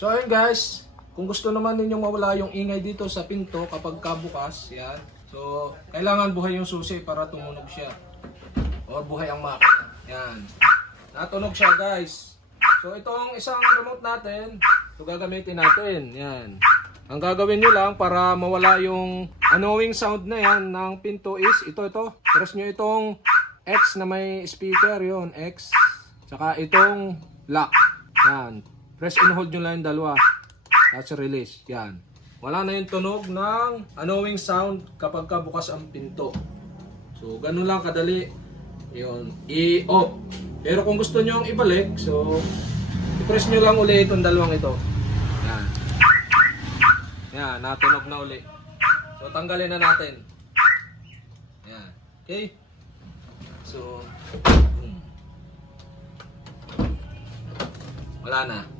So ayun guys, kung gusto naman ninyong mawala yung ingay dito sa pinto kapag kabukas, yan. So, kailangan buhay yung susi para tumunog siya. O buhay ang makina. Yan. Natunog siya guys. So itong isang remote natin, ito gagamitin natin. Yan. Ang gagawin nyo lang para mawala yung annoying sound na yan ng pinto is ito ito. Press nyo itong X na may speaker yon X. Tsaka itong lock. Yan. Press and hold nyo lang yung dalawa. That's release. Yan. Wala na yung tunog ng annoying sound kapag ka bukas ang pinto. So, ganun lang kadali. Yun. I-off. Pero kung gusto nyo ibalik, so, i-press nyo lang uli itong dalawang ito. Yan. Yan, natunog na uli. So, tanggalin na natin. Yan. Okay? So, wala na.